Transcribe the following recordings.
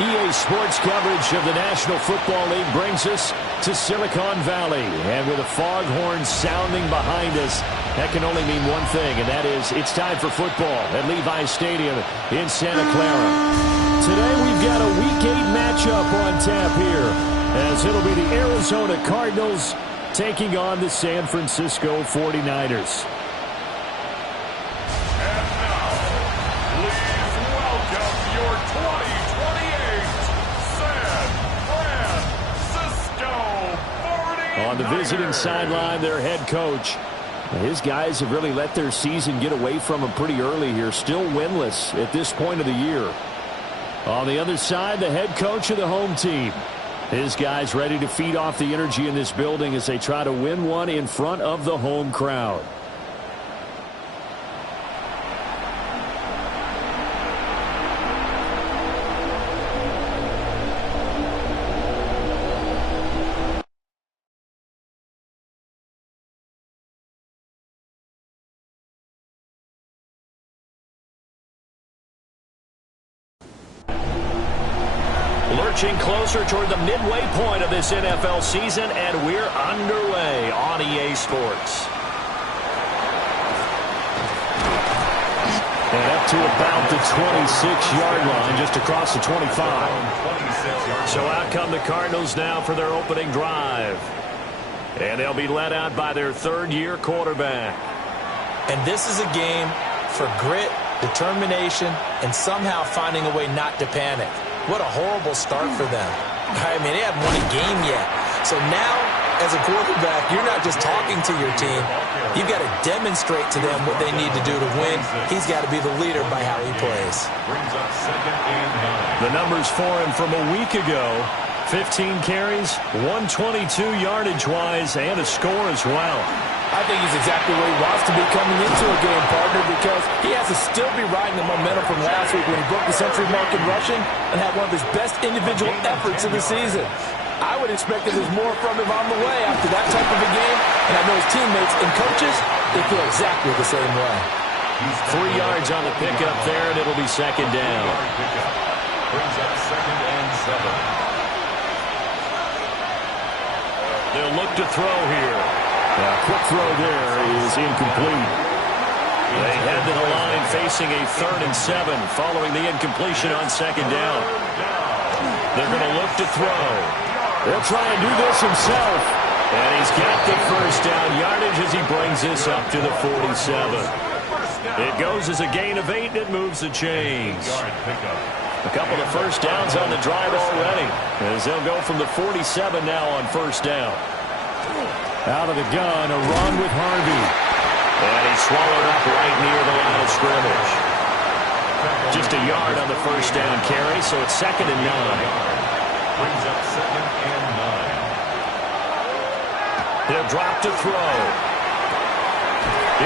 EA Sports coverage of the National Football League brings us to Silicon Valley. And with the foghorn sounding behind us, that can only mean one thing, and that is it's time for football at Levi's Stadium in Santa Clara. Today we've got a Week 8 matchup on tap here, as it'll be the Arizona Cardinals taking on the San Francisco 49ers. On the visiting sideline, their head coach. His guys have really let their season get away from them pretty early here. Still winless at this point of the year. On the other side, the head coach of the home team. His guys ready to feed off the energy in this building as they try to win one in front of the home crowd. Lurching closer toward the midway point of this NFL season, and we're underway on EA Sports. And up to about the 26-yard line, just across the 25. So out come the Cardinals now for their opening drive. And they'll be led out by their third-year quarterback. And this is a game for grit, determination, and somehow finding a way not to panic. What a horrible start for them. I mean, they haven't won a game yet. So now, as a quarterback, you're not just talking to your team. You've got to demonstrate to them what they need to do to win. He's got to be the leader by how he plays. The numbers for him from a week ago: 15 carries, 122 yardage-wise, and a score as well. I think he's exactly where he wants to be coming into a game, partner, because he has to still be riding the momentum from last week when he broke the century mark in rushing and had one of his best individual efforts of the season. I would expect that there's more from him on the way after that type of a game, and I know his teammates and coaches, they feel exactly the same way. 3 yards on the pickup there, and it'll be second down. Brings up 2nd and 7. They'll look to throw here. A quick throw there is incomplete. They head to the line facing a 3rd and 7 following the incompletion on second down. They're going to look to throw. They'll try and do this himself. And he's got the first down yardage as he brings this up to the 47. It goes as a gain of 8 that moves the chains. A couple of first downs on the drive already, as they'll go from the 47 now on first down. Out of the gun, a run with Harvey. And he's swallowed up right near the line of scrimmage. Just a yard on the first down carry, so it's 2nd and 9. Brings up 2nd and 9. He'll drop to throw.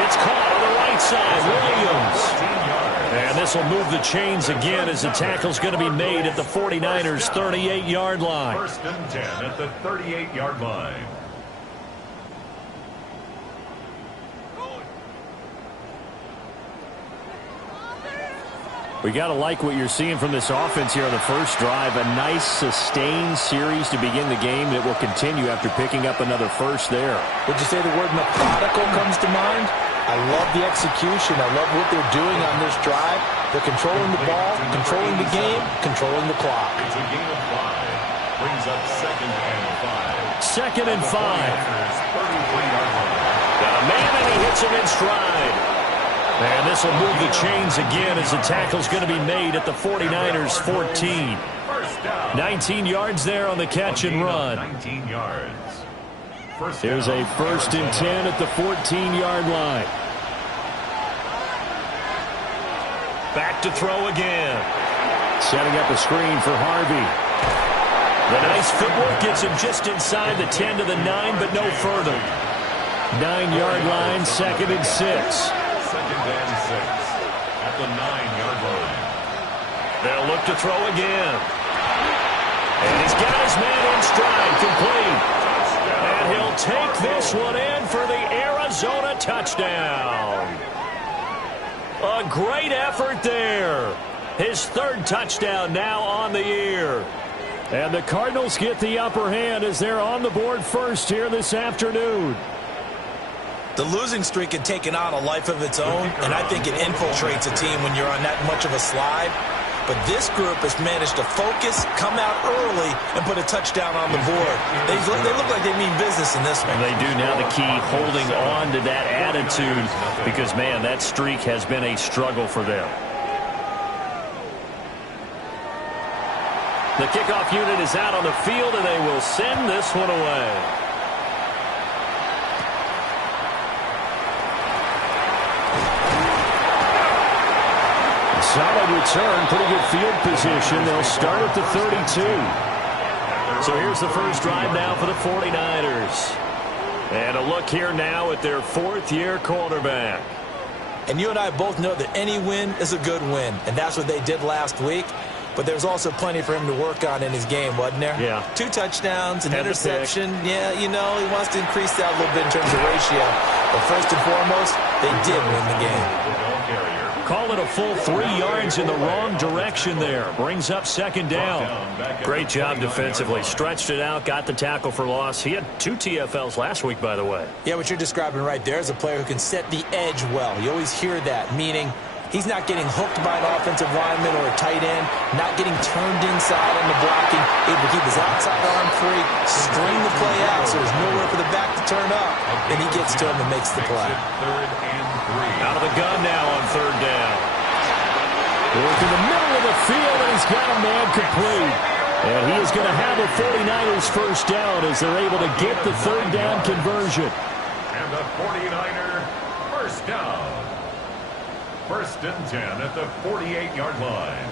It's caught on the right side, Williams. And this will move the chains again as the tackle's going to be made at the 49ers' 38-yard line. 1st and 10 at the 38-yard line. We got to like what you're seeing from this offense here on the first drive. A nice, sustained series to begin the game that will continue after picking up another first there. Would you say the word methodical comes to mind? I love the execution. I love what they're doing on this drive. They're controlling the ball, controlling the game, controlling the clock. It's a gain of 5. Brings up 2nd and 5. 2nd and 5. 33-yard line. Got a man, and he hits him in stride. And this will move the chains again as the tackle's going to be made at the 49ers' 14. 19 yards there on the catch and run. 19 yards. Here's a 1st and 10 at the 14-yard line. Back to throw again. Setting up a screen for Harvey. The nice footwork gets him just inside the 10 to the 9, but no further. 9-yard line, 2nd and 6. 2nd and 6 at the 9-yard line. They'll look to throw again. And he's got his man in stride, complete. And he'll take this one in for the Arizona touchdown. A great effort there. His third touchdown now on the year. And the Cardinals get the upper hand as they're on the board first here this afternoon. The losing streak had taken on a life of its own, and I think it infiltrates a team when you're on that much of a slide. But this group has managed to focus, come out early, and put a touchdown on the board. They look like they mean business in this one. They do. Now the key, holding on to that attitude, because, man, that streak has been a struggle for them. The kickoff unit is out on the field, and they will send this one away. Solid return, pretty good field position. They'll start at the 32. So here's the first drive now for the 49ers. And a look here now at their fourth-year quarterback. And you and I both know that any win is a good win, and that's what they did last week. But there's also plenty for him to work on in his game, wasn't there? Yeah. 2 touchdowns, an interception. Yeah, you know, he wants to increase that a little bit in terms of ratio. But first and foremost, they did win the game. Call it a full 3 yards in the wrong direction there. Brings up second down. Great job defensively. Stretched it out, got the tackle for loss. He had 2 TFLs last week, by the way. Yeah, what you're describing right there is a player who can set the edge well. You always hear that, meaning he's not getting hooked by an offensive lineman or a tight end, not getting turned inside on the blocking, able to keep his outside arm free, string the play out so there's nowhere for the back to turn up, and he gets to him and makes the play. Out of the gun now on third down. Working the middle of the field, and he's got a man complete. And he is going to have a 49ers first down as they're able to get the third down conversion. And the 49er first down. First and 10 at the 48-yard line.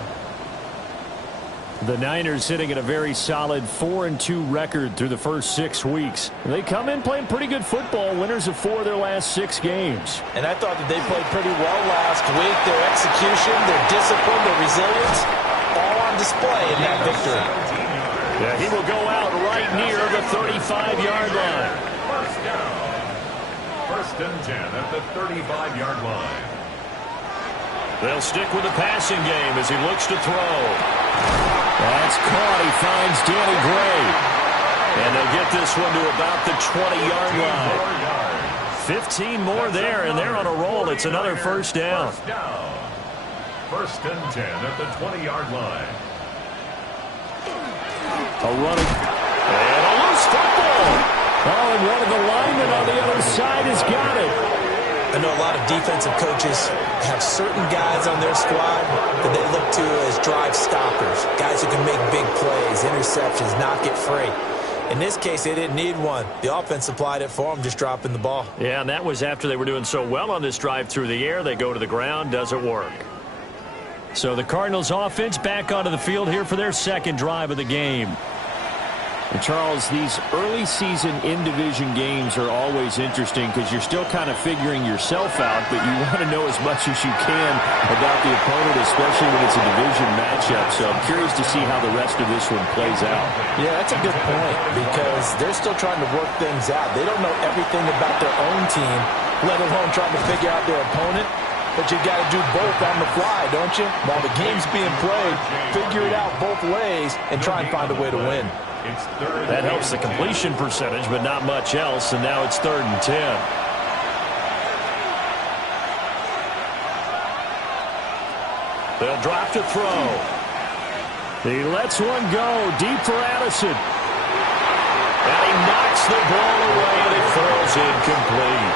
The Niners sitting at a very solid 4-2 record through the first 6 weeks. They come in playing pretty good football, winners of 4 of their last 6 games. And I thought that they played pretty well last week. Their execution, their discipline, their resilience, all on display in that victory. Yeah, he will go out right near the 35-yard line. First down. First and 10 at the 35-yard line. They'll stick with the passing game as he looks to throw. That's caught. He finds Danny Gray. And they'll get this one to about the 20-yard line. 15 more there, and they're on a roll. It's another first down. First and 10 at the 20-yard line. A running. And a loose football. Oh, and one of the linemen on the other side has got it. I know a lot of defensive coaches have certain guys on their squad that they look to as drive stoppers, guys who can make big plays, interceptions, knock it free. In this case, they didn't need one. The offense supplied it for them, just dropping the ball. Yeah, and that was after they were doing so well on this drive through the air. They go to the ground, doesn't work. So the Cardinals offense back onto the field here for their second drive of the game. And Charles, these early season in-division games are always interesting because you're still kind of figuring yourself out, but you want to know as much as you can about the opponent, especially when it's a division matchup. So I'm curious to see how the rest of this one plays out. Yeah, that's a good point because they're still trying to work things out. They don't know everything about their own team, let alone trying to figure out their opponent. But you got to do both on the fly, don't you? While the game's being played, figure it out both ways and try and find a way to win. That helps the completion percentage, but not much else, and now it's 3rd and 10. They'll drop to throw. He lets one go deep for Addison. And he knocks the ball away, and it throws incomplete.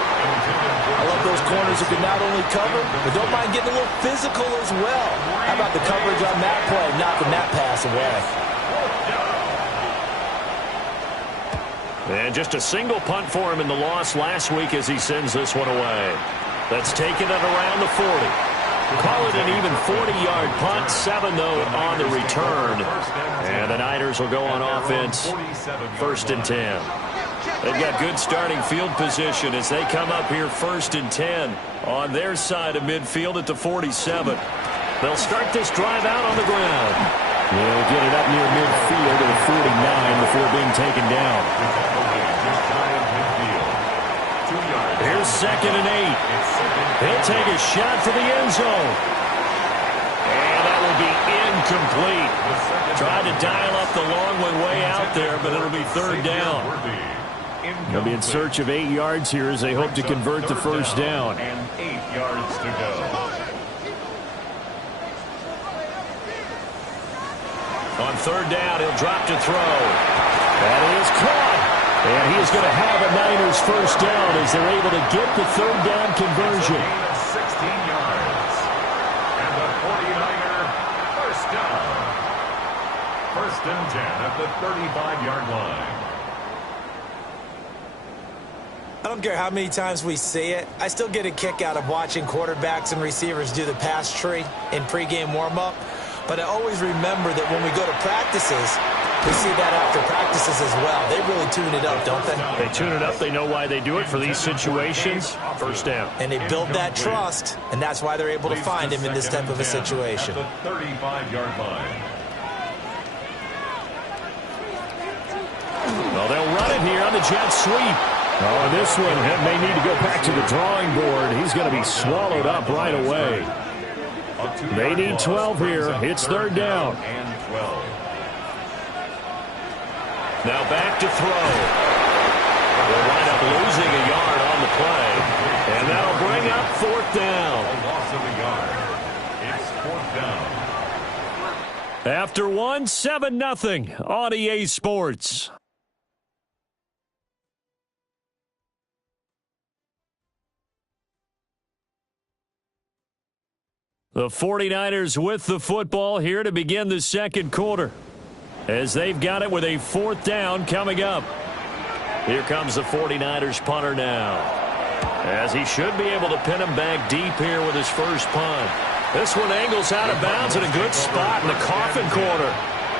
I love those corners who can not only cover, but don't mind getting a little physical as well. How about the coverage on that play, knocking that pass away? And just a single punt for him in the loss last week as he sends this one away. That's taken it around the 40. Call it an even 40-yard punt, 7 though on the return. And the Niners will go on offense, 1st and 10. They've got good starting field position as they come up here 1st and 10 on their side of midfield at the 47. They'll start this drive out on the ground. They'll get it up near midfield to the 49 before being taken down. Here's 2nd and 8. He'll take a shot for the end zone. And that will be incomplete. Tried to dial up the long way out there, but it'll be third down. They'll be in search of 8 yards here as they hope to convert the first down. And 8 yards to go. On third down, he'll drop to throw. That is caught. And he is going to have a Niners first down as they're able to get the third down conversion. 16 yards. And the 49er first down. First and 10 at the 35-yard line. I don't care how many times we see it. I still get a kick out of watching quarterbacks and receivers do the pass tree in pregame warm-up. But I always remember that when we go to practices, we see that after practices as well. They really tune it up, don't they? They tune it up. They know why they do it for these situations. First down. And they build that trust, and that's why they're able to find him in this type of a situation. At the 35-yard line. Well, they'll run it here on the jet sweep. Oh, this one may need to go back to the drawing board. He's going to be swallowed up right away. They need 12 here. It's third down. And 12. Now back to throw. They'll wind up losing a yard on the play. And that'll bring up fourth down. A loss of a yard. It's fourth down. After one, 7-0 on EA Sports. The 49ers with the football here to begin the second quarter, as they've got it with a fourth down coming up. Here comes the 49ers punter now, as he should be able to pin him back deep here with his first punt. This one angles out of bounds in a good spot in the coffin corner.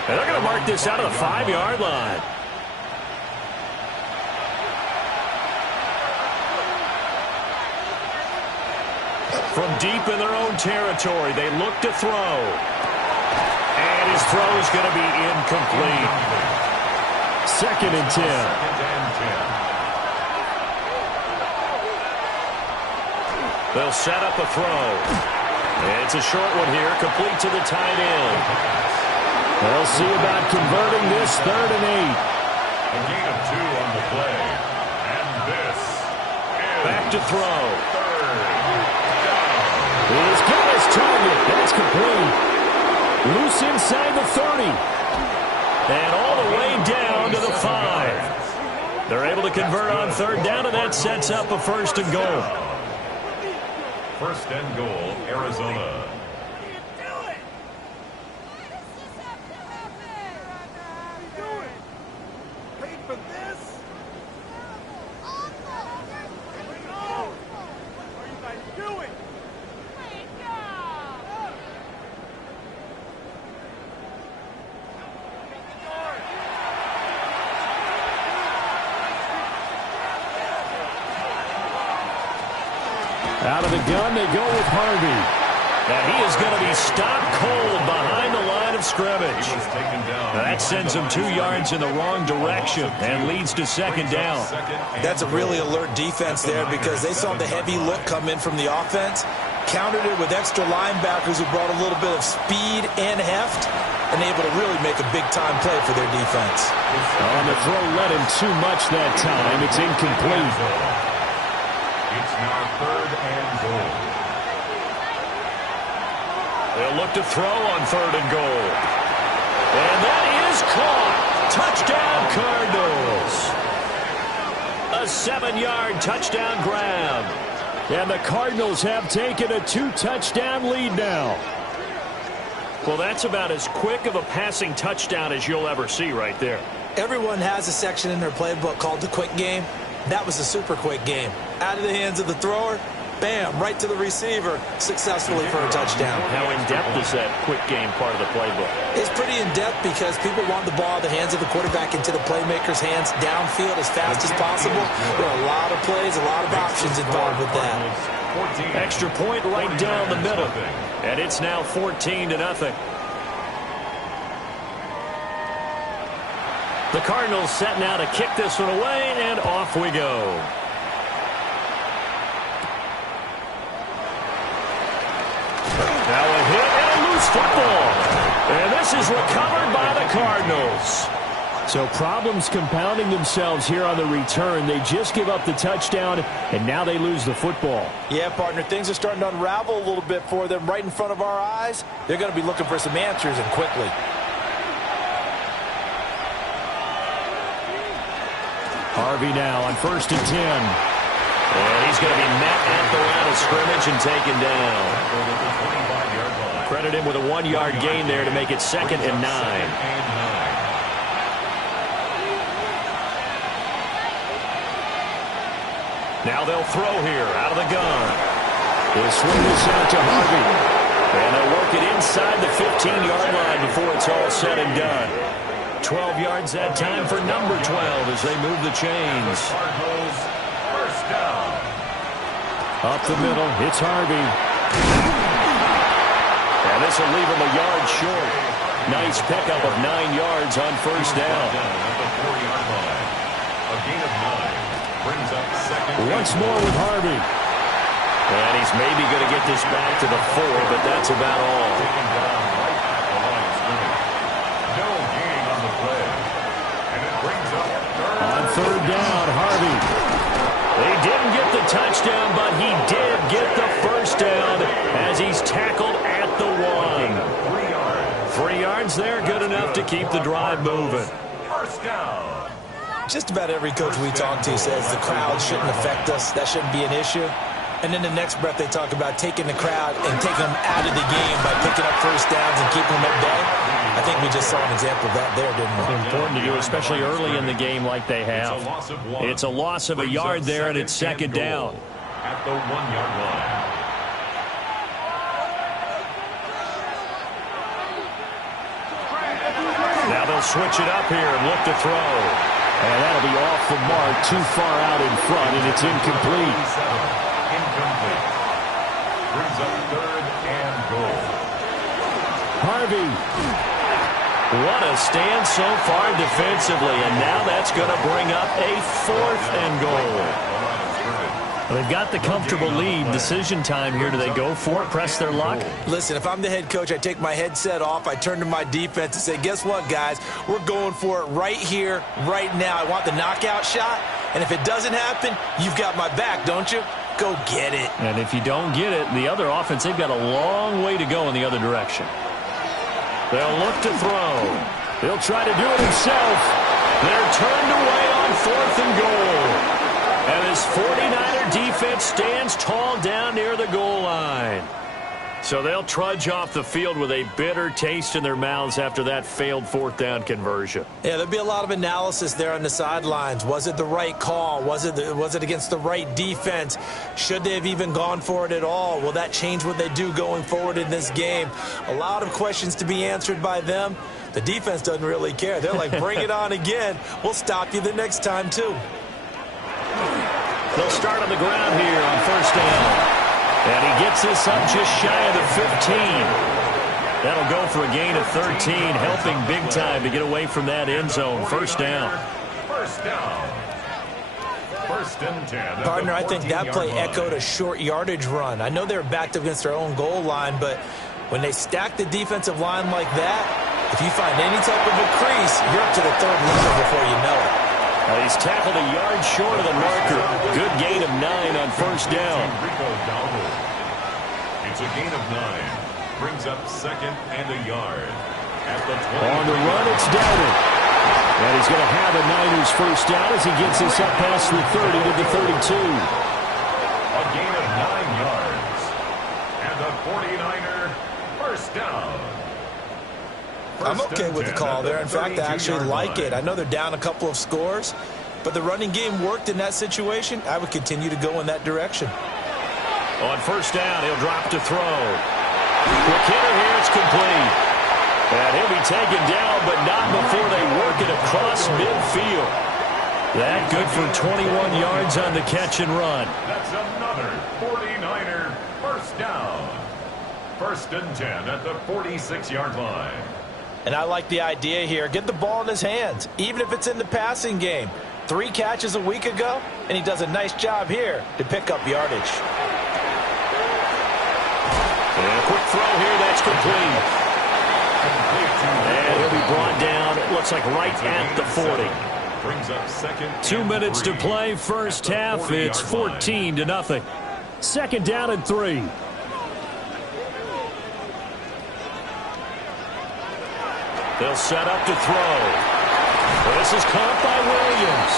And they're going to mark this out of the 5-yard line. From deep in their own territory, they look to throw. And his throw is going to be incomplete. Second and 10. They'll set up a throw. It's a short one here, complete to the tight end. They'll see about converting this third and 8. A gain of 2 on the play. And this is Back to throw. He's got his target. That's complete. Loose inside the 30. And all the way down to the 5. They're able to convert on third down, and that sets up a first and goal. First and goal, Arizona. Out of the gun, they go with Harvey. And he is going to be stopped cold behind the line of scrimmage. That sends him 2 yards in the wrong direction and leads to second down. That's a really alert defense there because they saw the heavy look come in from the offense, countered it with extra linebackers who brought a little bit of speed and heft, and able to really make a big-time play for their defense. On the throw, led him too much that time. It's incomplete. It's now third and goal. They'll look to throw on third and goal. And that is caught. Touchdown, Cardinals. A 7-yard touchdown grab. And the Cardinals have taken a 2-touchdown lead now. Well, that's about as quick of a passing touchdown as you'll ever see right there. Everyone has a section in their playbook called the quick game. That was a super quick game. Out of the hands of the thrower, bam, right to the receiver, successfully for a touchdown. How in-depth is that quick game part of the playbook? It's pretty in-depth because people want the ball in the hands of the quarterback into the playmaker's hands downfield as fast as possible. There are a lot of plays, a lot of options involved with that. Extra point right down the middle. And it's now 14-0. The Cardinals set now to kick this one away, and off we go. Now a hit and a loose football. And this is recovered by the Cardinals. So problems compounding themselves here on the return. They just give up the touchdown, and now they lose the football. Yeah, partner, things are starting to unravel a little bit for them right in front of our eyes. They're going to be looking for some answers, and quickly. Harvey now on 1st and 10. And he's going to be met at the line of scrimmage and taken down. Credit him with a 1-yard gain there to make it 2nd and 9. Now they'll throw here out of the gun. They'll swing this out to Harvey. And they'll work it inside the 15-yard line before it's all said and done. 12 yards that time for number 12 as they move the chains. First down. Up the middle, it's Harvey. And this will leave him a yard short. Nice pickup of 9 yards on first down. At the 4-yard line. A gain of 9 brings up 2nd. Once more with Harvey. And he's maybe going to get this back to the 4, but that's about all. Taken down right at the line of scrimmage. No gain on the play. And it brings up On 3rd down, Harvey. He didn't get the touchdown, but he did get the first down as he's tackled at the 1. 3 yards. 3 yards there, good enough to keep the drive moving. First down. Just about every coach we talk to says the crowd shouldn't affect us. That shouldn't be an issue. And then the next breath they talk about taking the crowd and taking them out of the game by picking up first downs and keeping them at bay. I think we just saw an example of that there, didn't we? Important to do, especially early in the game like they have. It's a loss of a yard there, and it's 2nd down. At the 1-yard line. Now they'll switch it up here and look to throw. And that'll be off the mark, too far out in front, and it's incomplete. Incomplete. Brings up 3rd and goal. Harvey. What a stand so far defensively, and now that's going to bring up a 4th and goal. They've got the comfortable lead. Decision time here. Do they go for it, press their luck? Listen, if I'm the head coach, I take my headset off. I turn to my defense and say, guess what, guys? We're going for it right here, right now. I want the knockout shot, and if it doesn't happen, you've got my back, don't you? Go get it. And if you don't get it, the other offense, they've got a long way to go in the other direction. They'll look to throw. He'll try to do it himself. They're turned away on 4th and goal. And this 49er defense stands tall down near the goal line. So they'll trudge off the field with a bitter taste in their mouths after that failed 4th down conversion. Yeah, there'll be a lot of analysis there on the sidelines. Was it the right call? Was it against the right defense? Should they have even gone for it at all? Will that change what they do going forward in this game? A lot of questions to be answered by them. The defense doesn't really care. They're like, bring it on again. We'll stop you the next time, too. They'll start on the ground here on 1st down. And he gets this up just shy of the 15. That'll go for a gain of 13, helping big time to get away from that end zone. 1st down. First down. 1st and 10. Partner, I think that play echoed a short yardage run. I know they were backed up against their own goal line, but when they stack the defensive line like that, if you find any type of a crease, you're up to the 3rd level before you know it. He's tackled a yard short of the marker. Good gain of 9 on 1st down. It's a gain of 9. Brings up 2nd and a yard. At the 20. On the run, it's Dowdle. And he's going to have a Niners 1st down as he gets this up past the 30 to the 32. A gain of 9 yards. And the 49er 1st down. I'm okay with the call there. In fact, I actually like it. I know they're down a couple of scores, but the running game worked in that situation. I would continue to go in that direction. On 1st down, he'll drop to throw. McKinnon here, it's complete. And he'll be taken down, but not before they work it across midfield. That good for 21 yards on the catch and run. That's another 49er 1st down. 1st and 10 at the 46-yard line. And I like the idea here. Get the ball in his hands, even if it's in the passing game. 3 catches a week ago, and he does a nice job here to pick up yardage. And a quick throw here, that's complete. And he'll be brought down, it looks like right at the 40. 2 minutes to play, first half. It's 14-0. Second down and 3. They'll set up to throw. Well, this is caught by Williams.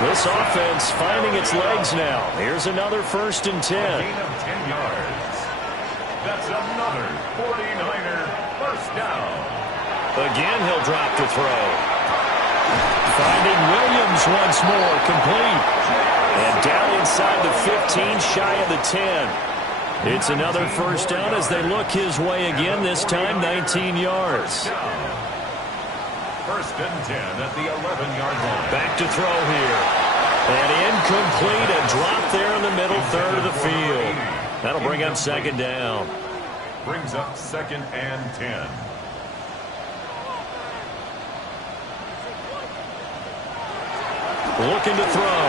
This offense finding its legs now. Here's another 1st and 10. Gain of 10 yards. That's another 49er first down. Again, he'll drop to throw. Finding Williams once more, complete. And down inside the 15, shy of the 10. It's another first down as they look his way again, this time 19 yards. 1st and 10 at the 11-yard line. Back to throw here. And incomplete, a drop there in the middle third of the field. That'll bring up 2nd down. Brings up 2nd and 10. Looking to throw.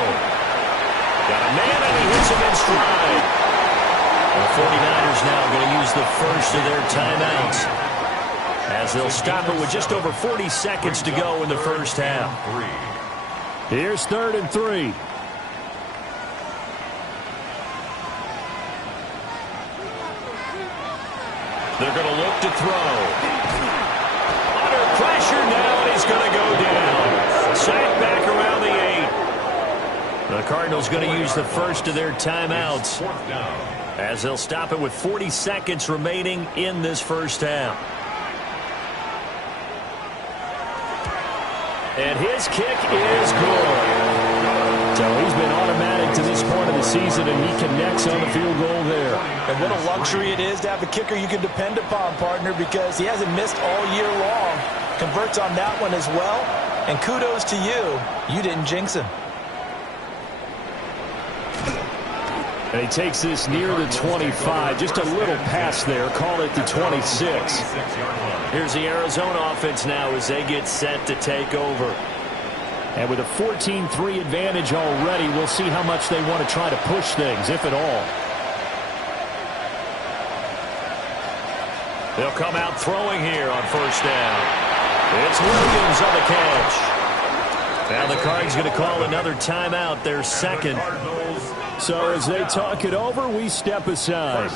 Got a man and he hits him in stride. The 49ers now going to use the first of their timeouts as they'll stop it with just over 40 seconds to go in the first half. Here's 3rd and 3. They're going to look to throw. Under pressure now, and he's going to go down. Sacked back around the 8. The Cardinals going to use the first of their timeouts as they'll stop it with 40 seconds remaining in this first half. And his kick is good. So he's been automatic to this point of the season, and he connects on the field goal there. And what a luxury it is to have a kicker you can depend upon, partner, because he hasn't missed all year long. Converts on that one as well. And kudos to you. You didn't jinx him. And he takes this near the 25. Just a little pass there. Call it the 26. Here's the Arizona offense now as they get set to take over. And with a 14-3 advantage already, we'll see how much they want to try to push things, if at all. They'll come out throwing here on first down. It's Williams on the catch. Now the Cards going to call another timeout, their 2nd. So as they talk it over, we step aside.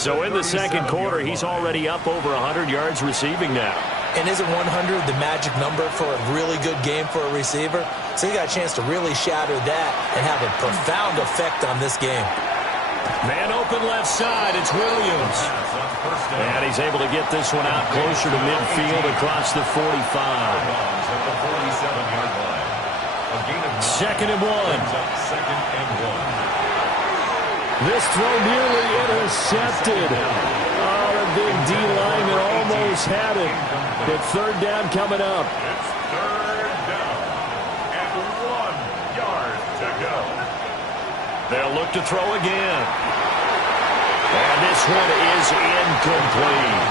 So in the 2nd quarter, he's already up over 100 yards receiving now. And isn't 100 the magic number for a really good game for a receiver? So he got a chance to really shatter that and have a profound effect on this game. Man open left side, it's Williams. And he's able to get this one out closer to midfield across the 45. 2nd and 1. This throw nearly intercepted. Oh, the big D lineman almost had it. But 3rd down coming up. It's 3rd down and 1 yard to go. They'll look to throw again. And this one is incomplete.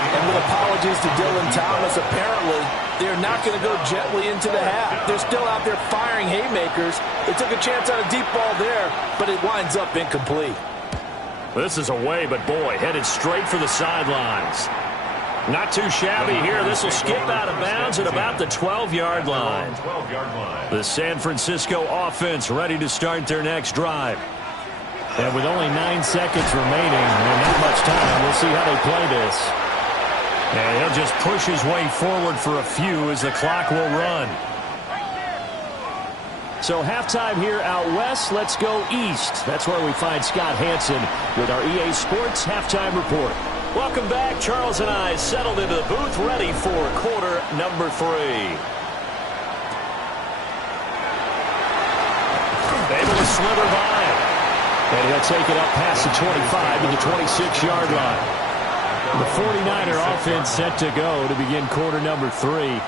And with apologies to Dylan Thomas, apparently they're not going to go gently into the half. They're still out there firing haymakers. They took a chance on a deep ball there, but it winds up incomplete. This is away, but boy, headed straight for the sidelines. Not too shabby here. This will skip out of bounds at about the 12-yard line. The San Francisco offense ready to start their next drive. And with only 9 seconds remaining and not much time, we'll see how they play this. And he'll just push his way forward for a few as the clock will run. So halftime here out west. Let's go east. That's where we find Scott Hanson with our EA Sports Halftime Report. Welcome back. Charles and I settled into the booth ready for quarter number 3. Able to slither by him. And he'll take it up past the 25 to the 26-yard line. The 49er offense set to go to begin quarter number 3.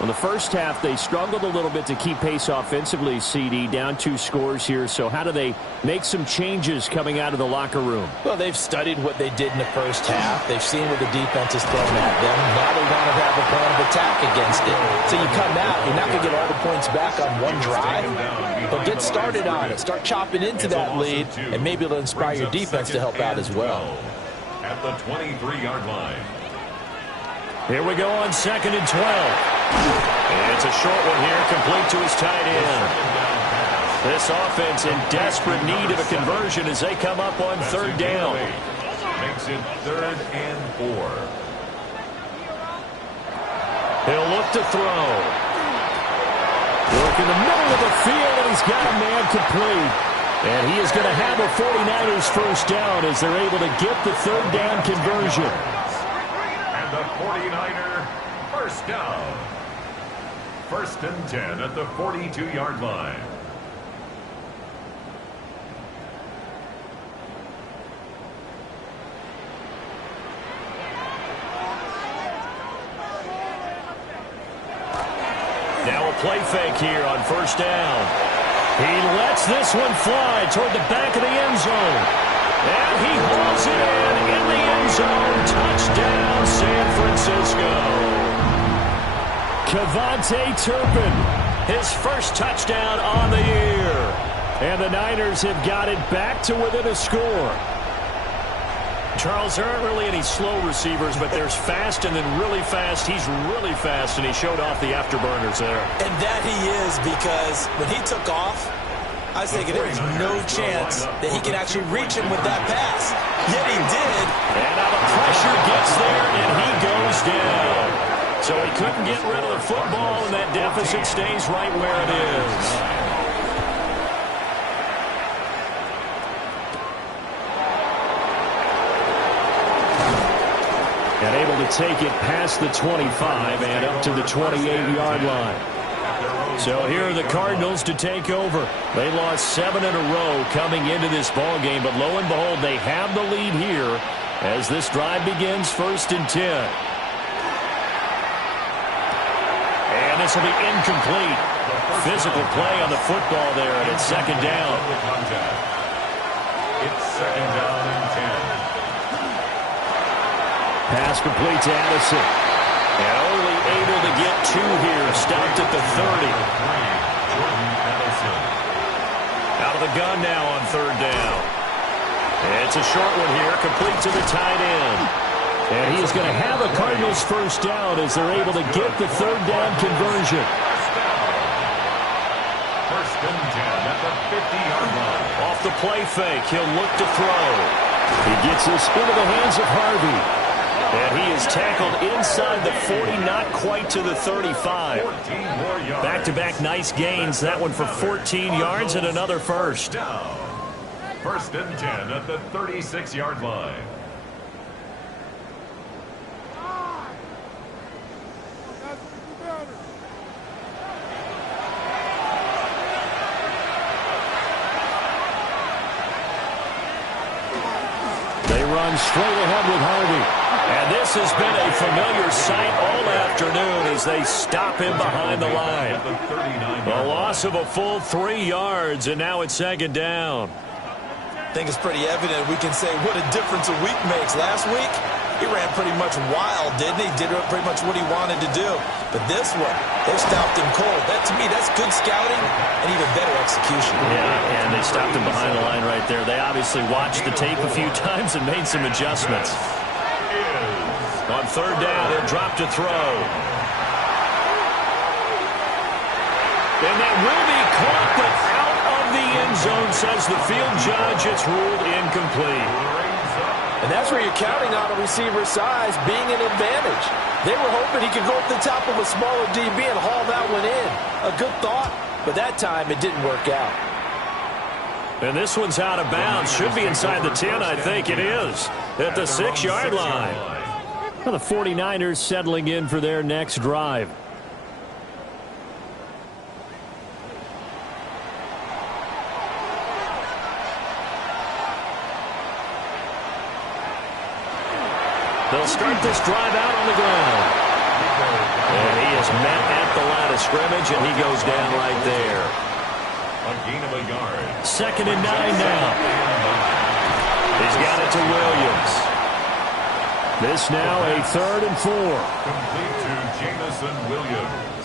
In the first half, they struggled a little bit to keep pace offensively, CD, down 2 scores here. So how do they make some changes coming out of the locker room? Well, they've studied what they did in the first half. They've seen what the defense has thrown at them. Now they want to have a plan of attack against it. So you come out, you're not going to get all the points back on one drive, but get started on it. Start chopping into that lead, and maybe it'll inspire your defense to help out as well. at the 23-yard line. Here we go on 2nd and 12. And it's a short one here, complete to his tight end. This offense in desperate need of a conversion as they come up on 3rd down. Makes it 3rd and 4. He'll look to throw. Look in the middle of the field, and he's got a man complete. And he is going to have a 49ers first down as they're able to get the 3rd down conversion. And the 49er first down. 1st and 10 at the 42-yard line. Now a play fake here on 1st down. He lets this one fly toward the back of the end zone. And he hauls it in the end zone. Touchdown, San Francisco. KaVontae Turpin, his first touchdown on the year. And the Niners have got it back to within a score. Charles, there aren't really any slow receivers, but there's fast and then really fast. He's really fast, and he showed off the afterburners there. And that he is, because when he took off, I was thinking there was no chance that he could actually reach him with that pass. Yet he did. And now the pressure gets there, and he goes down. So he couldn't get rid of the football, and that deficit stays right where it is. And able to take it past the 25 and up to the 28-yard line. So here are the Cardinals to take over. They lost 7 in a row coming into this ball game, but lo and behold, they have the lead here as this drive begins 1st and 10. And this will be incomplete. Physical play on the football there, and it's 2nd down. It's 2nd down and 10. Pass complete to Addison. And only able to get 2 here. Stopped at the 30. Jordan Addison. Out of the gun now on 3rd down. It's a short one here, complete to the tight end. And he is going to have a Cardinals first down as they're able to get the 3rd down conversion. 1st and 10 at the 50-yard line. Off the play fake, he'll look to throw. He gets this into the hands of Harvey. And he is tackled inside the 40, not quite to the 35. Back-to-back nice gains. That one for 14 yards and another first. 1st and 10 at the 36-yard line. They run straight ahead with Harvey. And this has been a familiar sight all afternoon as they stop him behind the line. A loss of a full 3 yards, and now it's 2nd down. I think it's pretty evident. We can say what a difference a week makes. Last week, he ran pretty much wild, didn't he? Did pretty much what he wanted to do. But this one, they stopped him cold. That, to me, that's good scouting and even better execution. Yeah, and they stopped him behind the line right there. They obviously watched the tape a few times and made some adjustments. On 3rd down, he'll drop to throw. And that will be caught, but out of the end zone, says the field judge. It's ruled incomplete. And that's where you're counting on a receiver's size being an advantage. They were hoping he could go up the top of a smaller DB and haul that one in. A good thought, but that time it didn't work out. And this one's out of bounds. Should be inside the 10, I think it is. At the 6-yard line. The 49ers settling in for their next drive. They'll start this drive out on the ground. And he is met at the line of scrimmage, and he goes down right there. A gain of a yard. 2nd and 9 now. He's got it to Williams. This now a 3rd and 4. Complete to Jameson Williams.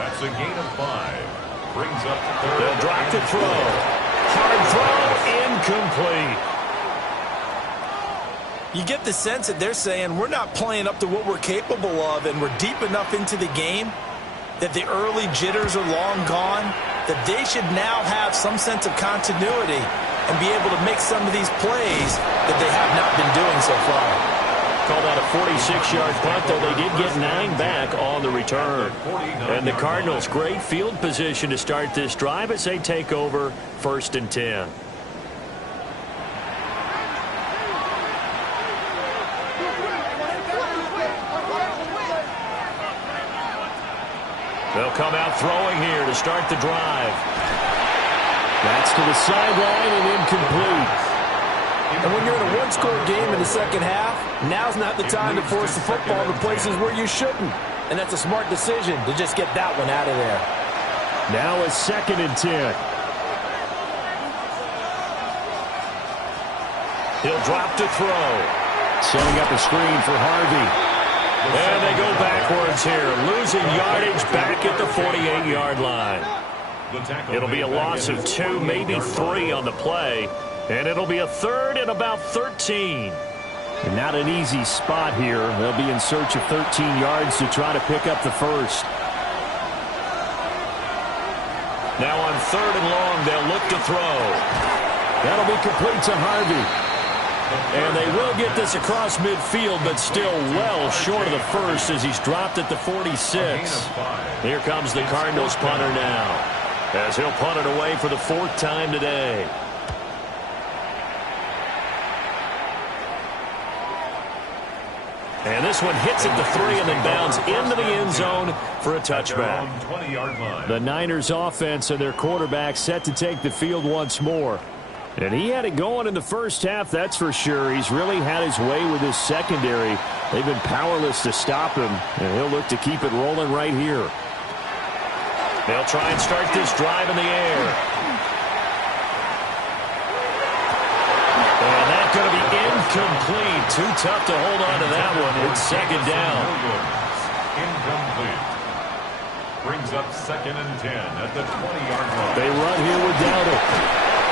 That's a gain of 5. Brings up 3rd. They'll drop to throw. Hard throw, incomplete. You get the sense that they're saying we're not playing up to what we're capable of, and we're deep enough into the game that the early jitters are long gone, that they should now have some sense of continuity and be able to make some of these plays that they have not been doing so far. Call that a 46-yard punt, though they did get 9 back on the return. And the Cardinals, great field position to start this drive as they take over 1st and 10. They'll come out throwing here to start the drive. That's to the sideline and incomplete. And when you're in a one-score game in the second half, now's not the time to force the football to places where you shouldn't. And that's a smart decision to just get that one out of there. Now a 2nd and 10. He'll drop to throw. Setting up a screen for Harvey. And they go backwards here, losing yardage back at the 48-yard line. It'll be a loss of 2, maybe 3 on the play, and it'll be a 3rd and about 13. And not an easy spot here. They'll be in search of 13 yards to try to pick up the first. Now on 3rd and long, they'll look to throw. That'll be complete to Harvey. And they will get this across midfield, but still well short of the first as he's dropped at the 46. Here comes the Cardinals punter now, as he'll punt it away for the 4th time today. And this one hits at the 3 and then bounds into the end zone for a touchback. The Niners offense and their quarterback set to take the field once more. And he had it going in the first half, that's for sure. He's really had his way with his secondary. They've been powerless to stop him, and he'll look to keep it rolling right here. They'll try and start this drive in the air. And that's going to be incomplete. Too tough to hold on to that one. It's 2nd down. Incomplete. Brings up 2nd and 10 at the 20-yard line. They run here with Dowdle.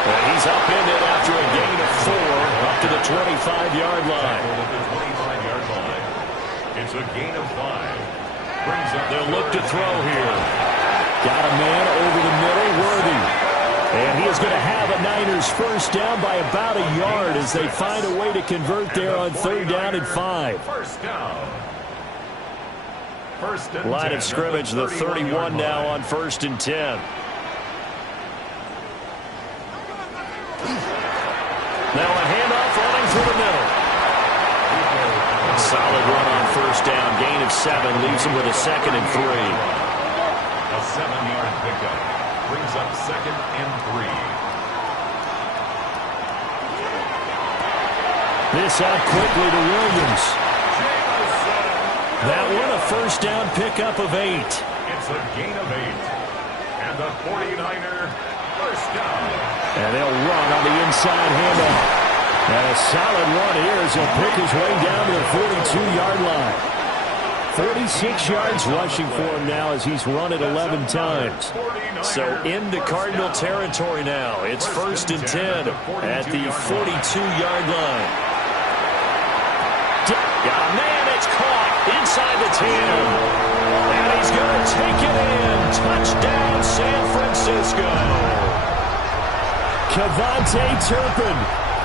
And he's up in it after a gain of 4 up to the 25-yard line. It's a gain of 5. Brings up They'll look to throw here. Got a man over the middle, Worthy. And he is going to have a Niners first down by about a yard as they find a way to convert there on 3rd down and 5. First down. Line of scrimmage, the 31 now on 1st and 10. Now a handoff running through the middle. Solid run on 1st down. Gain of 7 leaves him with a 2nd and 3. A 7-yard pickup brings up 2nd and 3. This out quickly to Williams. That one a 1st down pickup of 8. It's a gain of 8. And the 49er first down. And they'll run on the inside handoff. And a solid run here as he'll pick his way down to the 42-yard line. 46 yards rushing for him now as he's run it 11 times. So into Cardinal territory now. It's 1st and 10 at the 42-yard line. Got a man, it's caught inside the 10. And he's going to take it in. Touchdown, San Francisco. Kevontae Turpin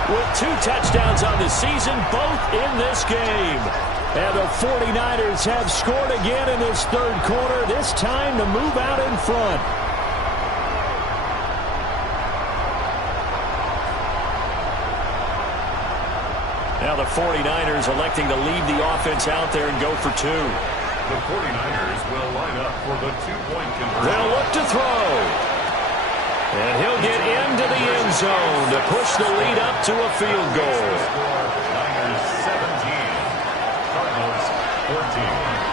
with 2 touchdowns on the season, both in this game. And the 49ers have scored again in this 3rd quarter, this time to move out in front. Now the 49ers electing to leave the offense out there and go for 2. The 49ers will line up for the 2-point conversion. They'll look to throw. And he'll get into the end zone to push the lead up to a field goal. Niners 17, Cardinals 14.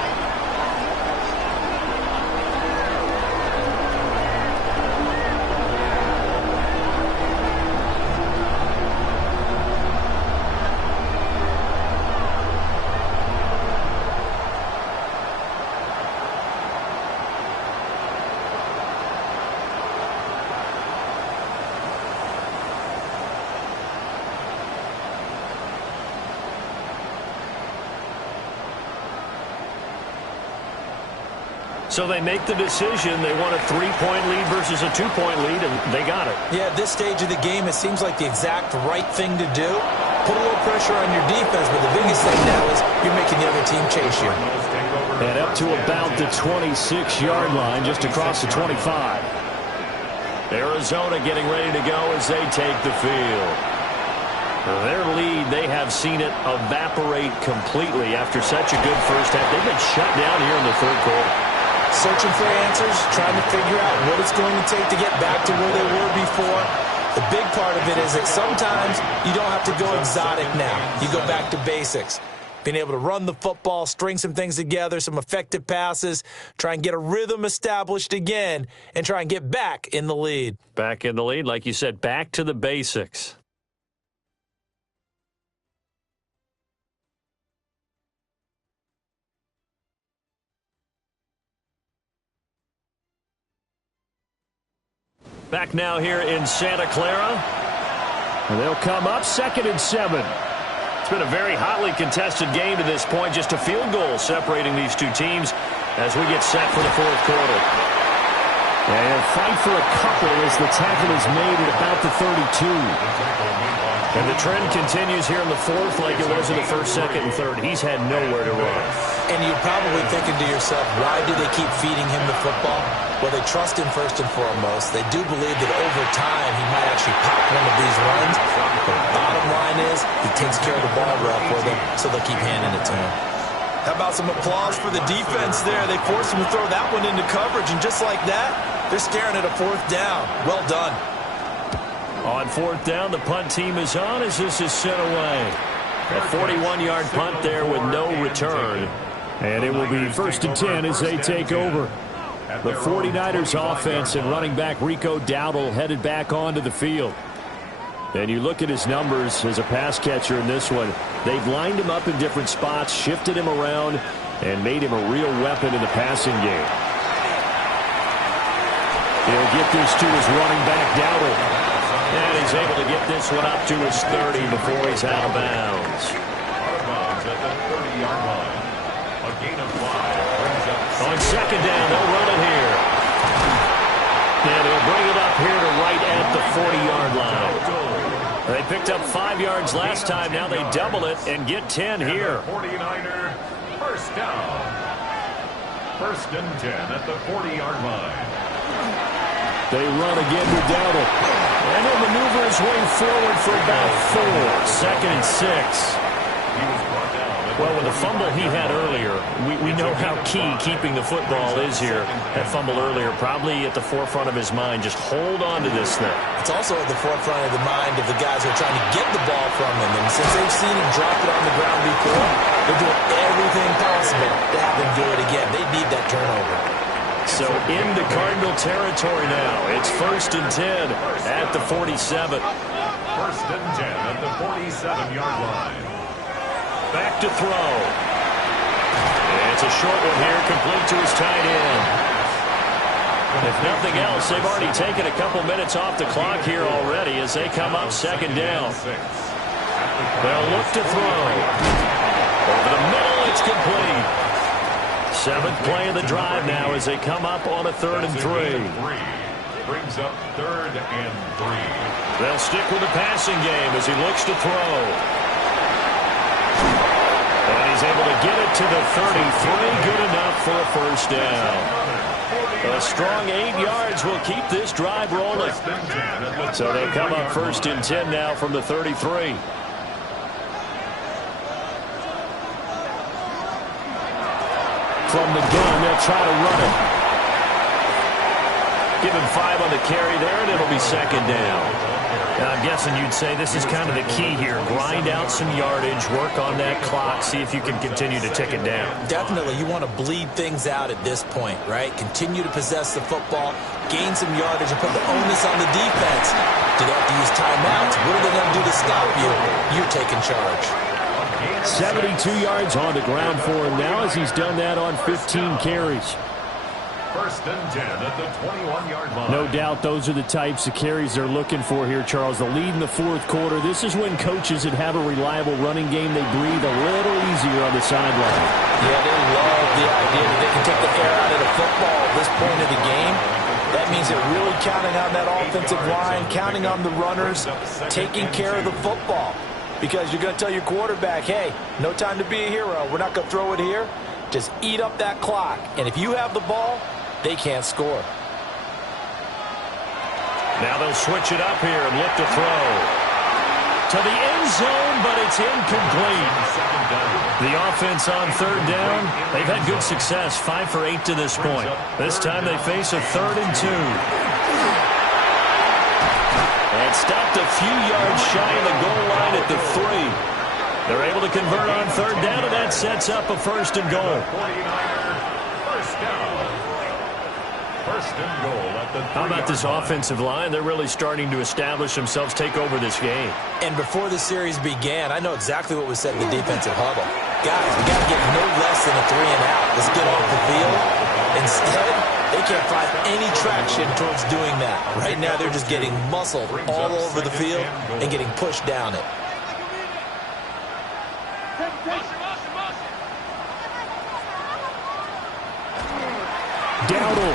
So they make the decision. They want a 3-point lead versus a 2-point lead, and they got it. Yeah, at this stage of the game, it seems like the exact right thing to do. Put a little pressure on your defense, but the biggest thing now is you're making the other team chase you. And up to about the 26-yard line, just across the 25. Arizona getting ready to go as they take the field. Their lead, they have seen it evaporate completely after such a good first half. They've been shut down here in the third quarter. Searching for answers, trying to figure out what it's going to take to get back to where they were before. The big part of it is that sometimes you don't have to go exotic now. You go back to basics. Being able to run the football, string some things together, some effective passes, try and get a rhythm established again, and try and get back in the lead. Back in the lead, like you said, back to the basics. Back now here in Santa Clara. And they'll come up 2nd and 7. It's been a very hotly contested game to this point. Just a field goal separating these two teams as we get set for the fourth quarter. And a fight for a couple as the tackle is made at about the 32. And the trend continues here in the fourth like it was in the first, second, and third. He's had nowhere to run. And you're probably thinking to yourself, why do they keep feeding him the football? Well, they trust him first and foremost. They do believe that over time he might actually pop one of these runs. The bottom line is he takes care of the ball well for them, so they'll keep handing it to him. How about some applause for the defense there? They forced him to throw that one into coverage, and just like that, they're staring at a fourth down. Well done. On fourth down, the punt team is on as this is sent away. A 41-yard punt there with no return. And it will be 1st and 10 as they take over. The 49ers offense and running back Rico Dowdle headed back onto the field. And you look at his numbers as a pass catcher in this one. They've lined him up in different spots, shifted him around, and made him a real weapon in the passing game. He'll get this to his running back Dowdle. And he's able to get this one up to his 30 before he's out of bounds. At the 30-yard line. A gain of 5 brings up On second down, they'll run it here. And he'll bring it up here to right at the 40-yard line. They picked up 5 yards last time. Now they double it and get 10 here. 49er first down. 1st and 10 at the 40-yard line. They run again with Dowdle. And he'll maneuver his way forward for about 4. 2nd and 6. He was brought down. Well, with the fumble he had earlier, we know how key keeping the football is here. That fumble earlier probably at the forefront of his mind. Just hold on to this thing. It's also at the forefront of the mind of the guys who are trying to get the ball from him. And since they've seen him drop it on the ground before, they're doing everything possible to have him do it again. They need that turnover. So into Cardinal territory now. It's 1st and 10 at the 47. 1st and 10 at the 47-yard line. Back to throw. It's a short one here, complete to his tight end. If nothing else, they've already taken a couple minutes off the clock here already as they come up 2nd down. They'll look to throw. Over the middle, it's complete. 7th play of the drive now as they come up on a 3rd and 3. Brings up 3rd and 3. They'll stick with the passing game as he looks to throw. And he's able to get it to the 33. Good enough for a 1st down. A strong 8 yards will keep this drive rolling. So they'll come up 1st and 10 now from the 33. From the gun, they'll try to run it. Give him 5 on the carry there, and it'll be 2nd down. And I'm guessing you'd say this is kind of the key here. Grind out some yardage, work on that clock, see if you can continue to tick it down. Definitely, you want to bleed things out at this point, right? Continue to possess the football, gain some yardage, and put the onus on the defense. Do they have to use timeouts? What are they going to do to stop you? You're taking charge. 72 yards on the ground for him now as he's done that on 15 carries. First and 10 at the 21-yard line. No doubt those are the types of carries they're looking for here, Charles. The lead in the fourth quarter. This is when coaches that have a reliable running game, they breathe a little easier on the sideline. Yeah, they love the idea that they can take the air out of the football at this point of the game. That means they're really counting on that offensive line, counting on the runners, taking care of the football. Because you're going to tell your quarterback, hey, no time to be a hero. We're not going to throw it here. Just eat up that clock. And if you have the ball, they can't score. Now they'll switch it up here and look to throw. To the end zone, but it's incomplete. The offense on third down, they've had good success, 5 for 8 to this point. This time they face a 3rd and 2. And stopped a few yards shy of the goal line at the 3. They're able to convert on third down, and that sets up a 1st and goal. First down. First and goal at the 3-yard line. How about this offensive line? They're really starting to establish themselves, take over this game. And before the series began, I know exactly what was said in the defensive huddle. Guys, we got to get no less than a 3 and out. Let's get off the field. Instead, they can't find any traction towards doing that. Right now, they're just getting muscled all over the field and getting pushed down it. Dowdle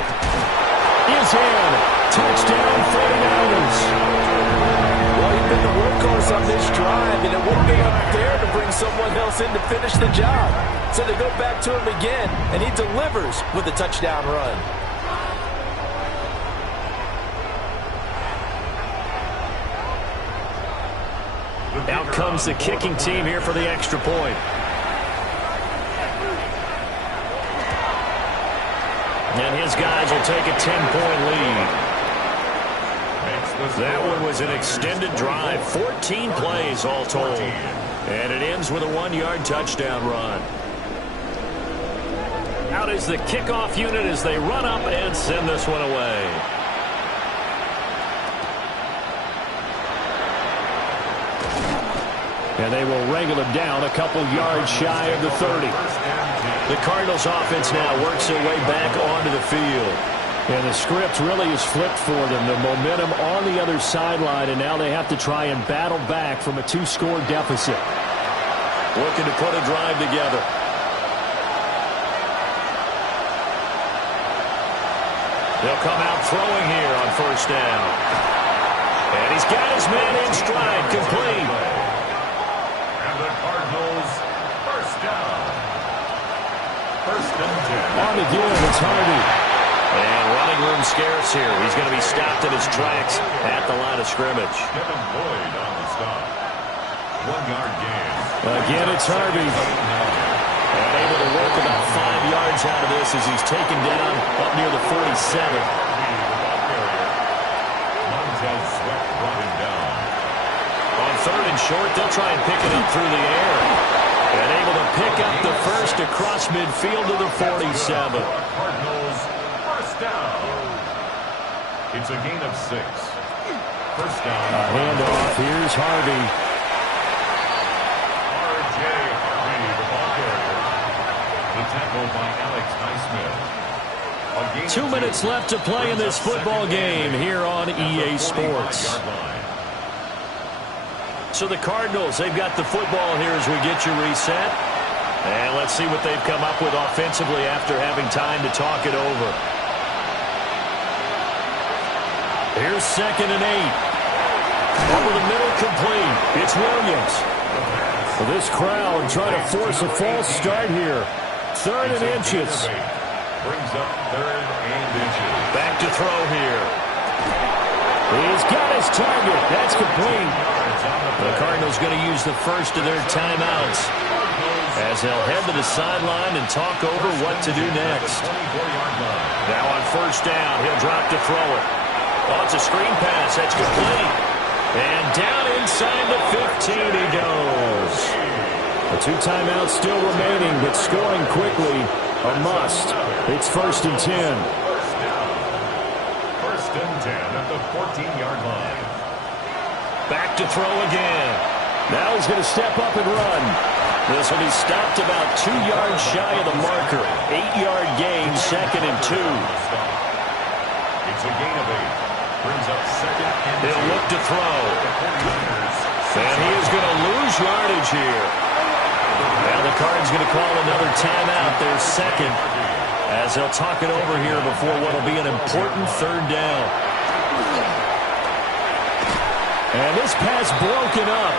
is in. Touchdown, 49ers. Well, you've been the workhorse on this drive, and it would have been unfair to bring someone else in to finish the job. So they go back to him again, and he delivers with a touchdown run. Out comes the kicking team here for the extra point. And his guys will take a 10-point lead. That one was an extended drive, 14 plays all told. And it ends with a 1-yard touchdown run. Out is the kickoff unit as they run up and send this one away. And they will wrangle him down a couple yards shy of the 30. The Cardinals offense now works their way back onto the field. And the script really is flipped for them. The momentum on the other sideline, and now they have to try and battle back from a 2-score deficit. Looking to put a drive together. They'll come out throwing here on first down. And he's got his man in stride, complete. And the Cardinals, first down. First and 10. On the give, it's Harvey. And running room scarce here. He's going to be stopped in his tracks at the line of scrimmage. Kevin Boyd on the stop. 1-yard gain. Again, it's Harvey. And able to work about 5 yards out of this as he's taken down up near the 47. Montez Sweat brought him down. On third and short, they'll try and pick it up through the air. And able to pick up the first across midfield to the 47. Cardinals, first down. It's a gain of 6. First down. A handoff. Here's Harvey. R.J. Harvey, the ball carrier. The tackle by Alex Highsmith. 2 minutes left to play in this football game here on EA Sports. So the Cardinals, they've got the football here as we get you reset. And let's see what they've come up with offensively after having time to talk it over. Here's 2nd and 8. Over the middle, complete. It's Williams. Well, this crowd trying to force a false start here. 3rd and inches. Brings up 3rd and inches. Back to throw here. He's got his target. That's complete. The Cardinals going to use the first of their timeouts as they'll head to the sideline and talk over what to do next. Now on first down, he'll drop to throw it. Oh, it's a screen pass. That's complete. And down inside the 15 he goes. The 2 timeouts still remaining, but scoring quickly, a must. It's 1st and 10. First and 10 at the 14-yard line. Back to throw again. Now he's going to step up and run. This will be stopped about 2 yards shy of the marker. 8-yard gain, 2nd and 2. It's a gain of 8. Brings up 2nd and 2. He'll look to throw. And he is going to lose yardage here. Now the Cards going to call another timeout, their 2nd, as they'll talk it over here before what will be an important 3rd down. And this pass broken up.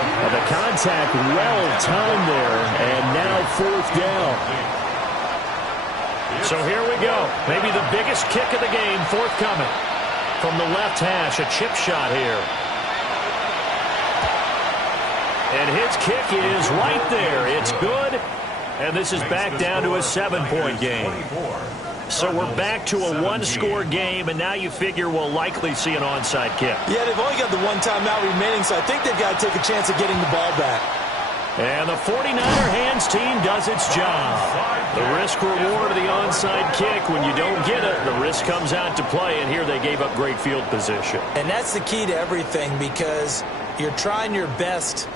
The contact well timed there, and now 4th down. So here we go. Maybe the biggest kick of the game forthcoming. From the left hash, a chip shot here. And his kick is right there. It's good. And this is back down to a 7-point game. So we're back to a 1-score game, and now you figure we'll likely see an onside kick. Yeah, they've only got the 1 timeout remaining, so I think they've got to take a chance at getting the ball back. And the 49er hands team does its job. The risk-reward of the onside kick, when you don't get it, the risk comes out to play, and here they gave up great field position. And that's the key to everything, because you're trying your best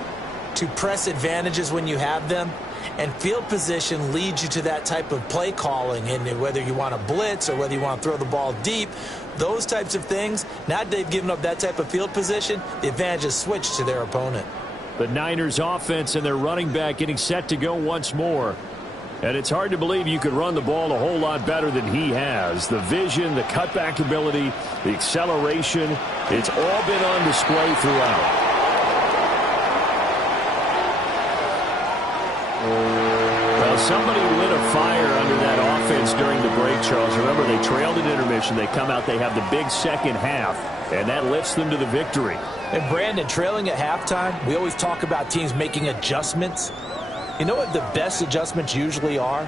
to press advantages when you have them, and field position leads you to that type of play calling, and whether you want to blitz or whether you want to throw the ball deep, those types of things, now that they've given up that type of field position, the advantage is switched to their opponent. The Niners offense and their running back getting set to go once more. And it's hard to believe you could run the ball a whole lot better than he has. The vision, the cutback ability, the acceleration, it's all been on display throughout. Well, somebody lit a fire under that offense during the break, Charles. Remember, they trailed at intermission. They come out, they have the big second half, and that lifts them to the victory. And Brandon, trailing at halftime, we always talk about teams making adjustments. You know what the best adjustments usually are?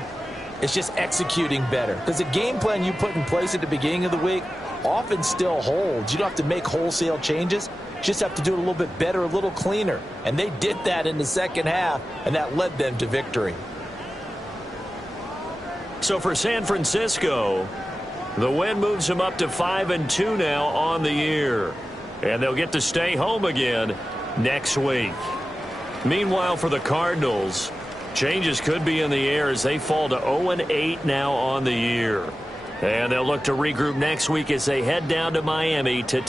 It's just executing better. Because the game plan you put in place at the beginning of the week often still holds. You don't have to make wholesale changes. You just have to do it a little bit better, a little cleaner. And they did that in the second half, and that led them to victory. So for San Francisco, the win moves them up to 5-2 now on the year. And they'll get to stay home again next week. Meanwhile, for the Cardinals, changes could be in the air as they fall to 0-8 now on the year. And they'll look to regroup next week as they head down to Miami to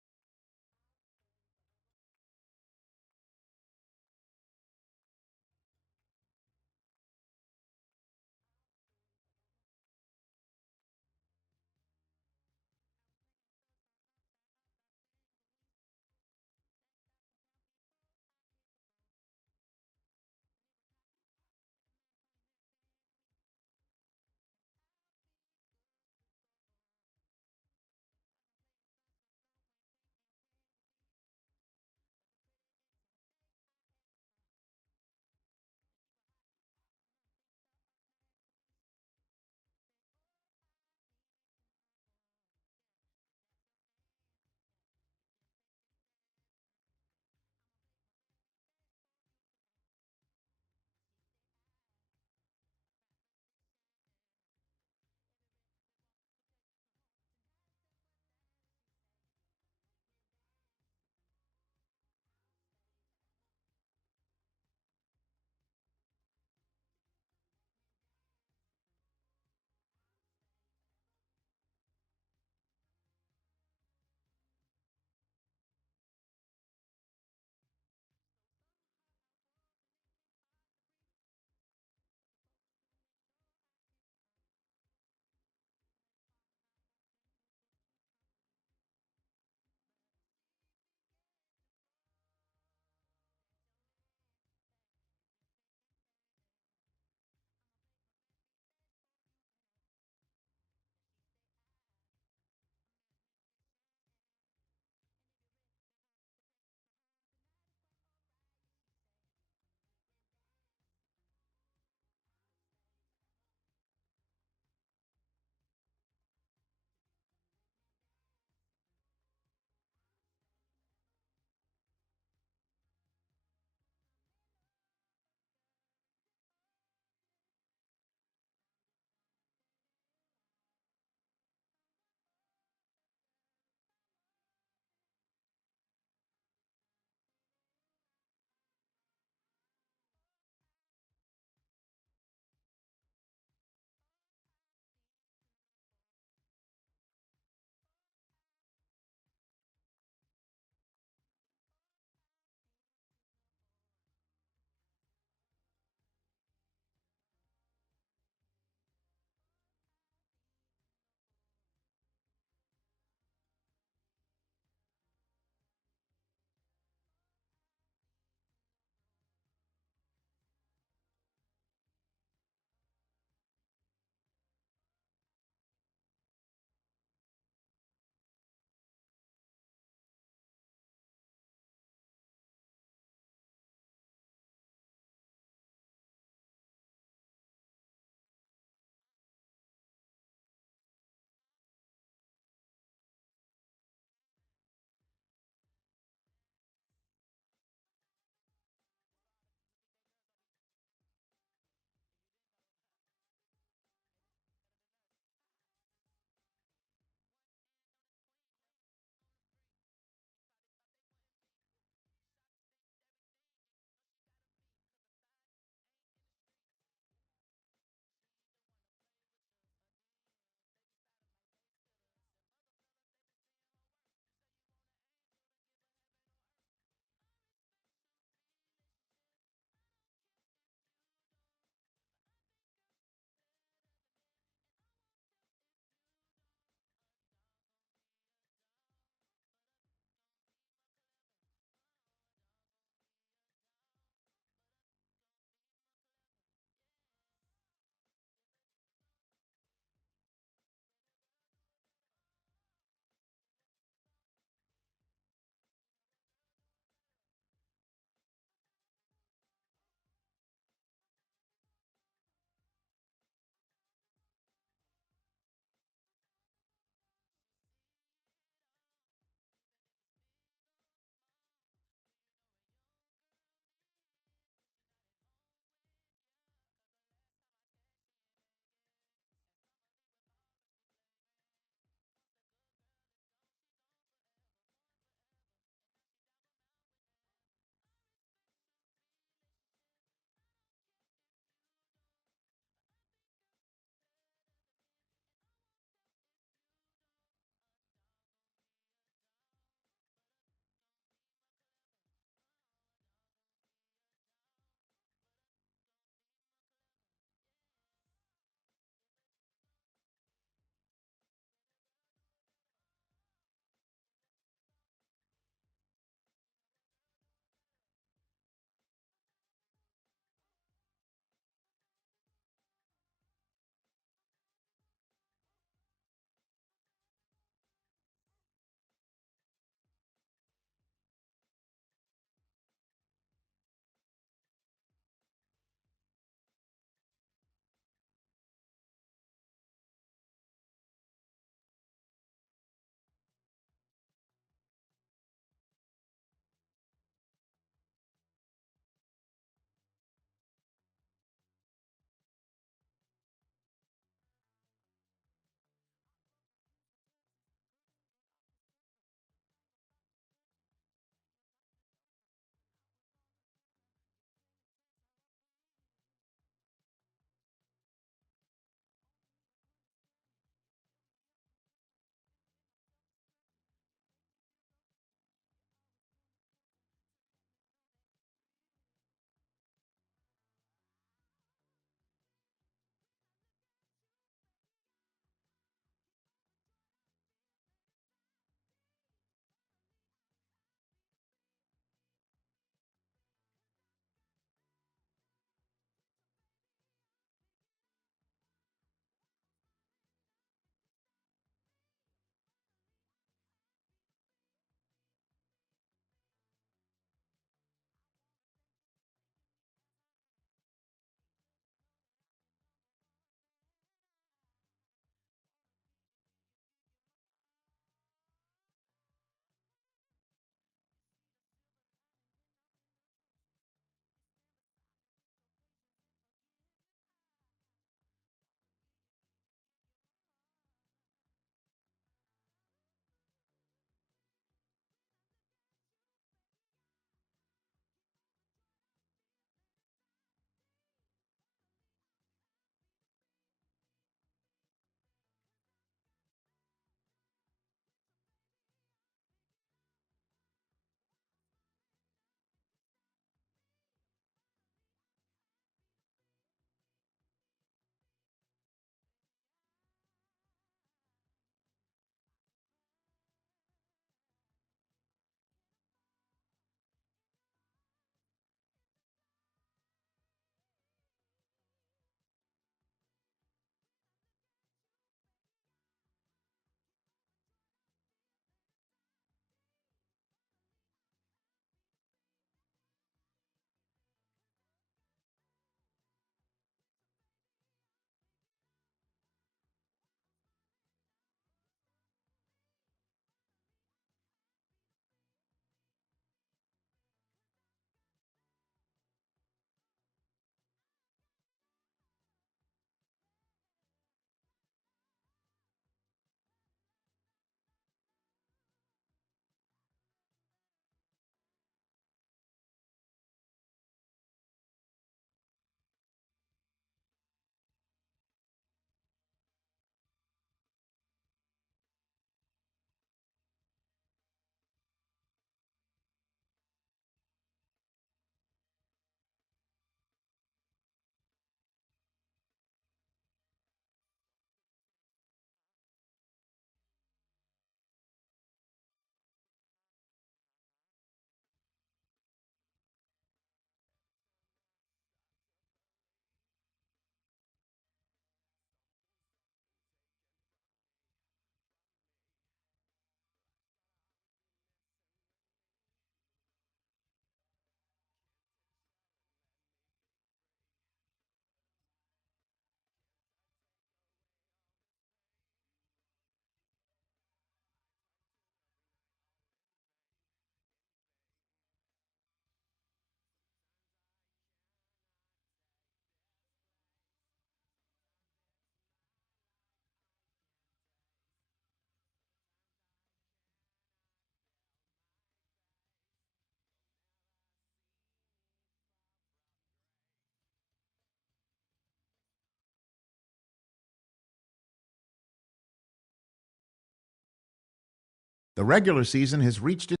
The regular season has reached its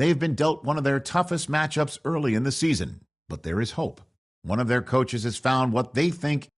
They've been dealt one of their toughest matchups early in the season, but there is hope. One of their coaches has found what they think